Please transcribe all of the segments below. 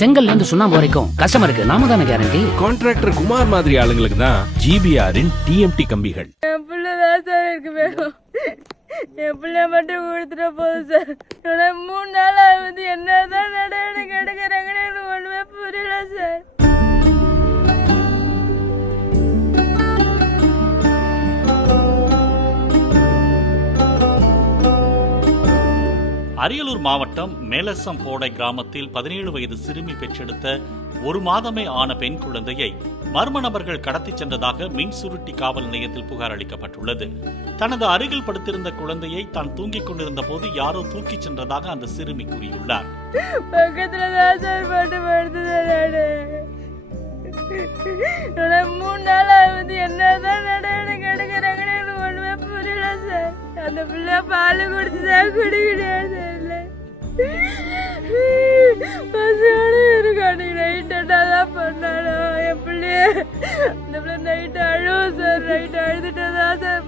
செங்கல்ல இருந்து சுண்ணாம்பு வரைக்கும் கஸ்டமருக்கு நாம தானே கேரண்டி. கான்ட்ராக்டர் குமார் மாதிரி ஆளுங்களுக்கு தான் ஜிபிஆரின் டிஎம்டி கம்பிகள். என் பிள்ளைதான் சார் எனக்கு வேணும். என் பிள்ளை மட்டும் கொடுத்துட போதும் சார். 3 நாளா வந்து என்னதான் நடவடிக்கை எடுக்கிறாங்கன்னு எனக்கு ஒண்ணுமே புரியல சார். அரியலூர் மாவட்டம் மேலசம்போடை கிராமத்தில் 17 வயது சிறுமி பெற்றெடுத்த 1 மாதமே ஆன பெண் குழந்தையை மர்ம நபர்கள் கடத்திச் சென்றதாக மின்சுருட்டி காவல் நிலையத்தில் புகார் அளிக்கப்பட்டுள்ளது. தனது அருகில் படுத்திருந்த குழந்தையை தான் தூங்கிக் கொண்டிருந்த போது யாரோ தூக்கிச் சென்றதாக அந்த சிறுமி கூறியுள்ளார். பக்கத்துலதான் சார் போட்டு படுத்துறாரு. 3 நாளா வந்து என்னதான் நடவடிக்கை எடுக்கிறாங்கன்னு எனக்கு ஒண்ணுமே புரியல சார். அந்த பிள்ளை பால் குடிச்சுதான் குடிக்கிறாரு. பசோட இருக்கானு நைட் என்னதான் பண்ணாலும் என் பிள்ளைய அந்த பிள்ளை நைட்டு அழுவும் சார். நைட்டு அழுதுட்டுதான் சார்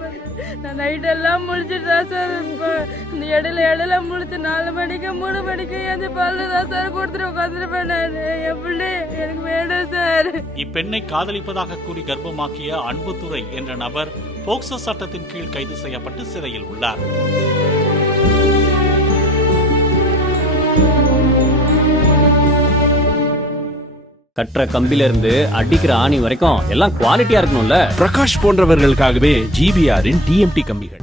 நான் நைட்டெல்லாம் முழிச்சுட்டுதான் சார். இப்போ இந்த இடையில முழிச்சு 4 மணிக்கு 3 மணிக்கு எந்த பால் தான் சார் கொடுத்துட்டு உட்காந்துருப்பேன் நான். என் பிள்ளை எனக்கு வேணும் சார். இப்பெண்ணை காதலிப்பதாக கூறி கர்ப்பமாக்கிய அன்புத்துறை என்ற நபர் போக்சோ சட்டத்தின் கீழ் கைது செய்யப்பட்டு சிறையில் உள்ளார். கட்டுற கம்பில இருந்து அடிக்கிற ஆணி வரைக்கும் எல்லாம் குவாலிட்டியா இருக்கணும்ல. பிரகாஷ் போன்றவர்களுக்காகவே ஜிபிஆரின் டிஎம்டி கம்பிகள்.